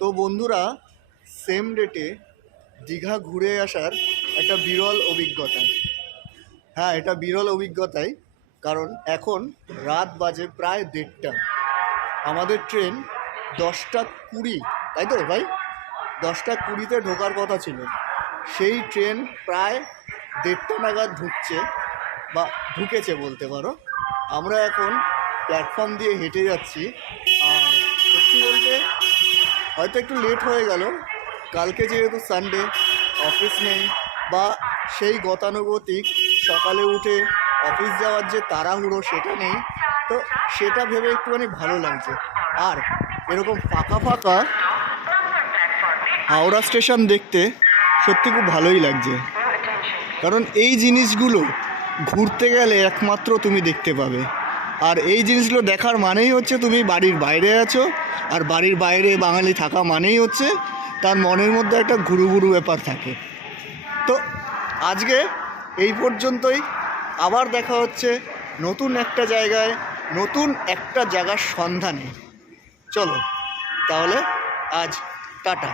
তো বন্ধুরা, সেম ডেটে দীঘা ঘুরে আসার একটা বিরল অভিজ্ঞতা। হ্যাঁ, এটা বিরল অভিজ্ঞতাই, কারণ এখন রাত বাজে প্রায় 1:30। আমাদের ট্রেন 10:20, তাই তো ভাই? 10:20-তে ঢোকার কথা ছিল। সেই ট্রেন প্রায় 1:30 নাগাদ ঢুকছে, বা ঢুকেছে বলতে পারো। আমরা এখন প্ল্যাটফর্ম দিয়ে হেঁটে যাচ্ছি। আর সত্যি বলতে হয়তো একটু লেট হয়ে গেল, কালকে যেহেতু সানডে, অফিস নেই, বা সেই গতানুগতিক সকালে উঠে অফিস যাওয়ার যে তাড়াহুড়ো সেটা নেই। তো সেটা ভেবে একটুখানি ভালো লাগছে। আর এরকম ফাঁকা ফাঁকা হাওড়া স্টেশন দেখতে সত্যি খুব ভালোই লাগছে, কারণ এই জিনিসগুলো ঘুরতে গেলে একমাত্র তুমি দেখতে পাবে। আর এই জিনিসগুলো দেখার মানেই হচ্ছে তুমি বাড়ির বাইরে আছো, আর বাড়ির বাইরে বাঙালি থাকা মানেই হচ্ছে তার মনের মধ্যে একটা ঘুরু ঘুরু ব্যাপার থাকে। তো আজকে এই পর্যন্তই। আবার দেখা হচ্ছে নতুন একটা জায়গায়, নতুন একটা জায়গার সন্ধানে। চলো তাহলে আজ টাটা।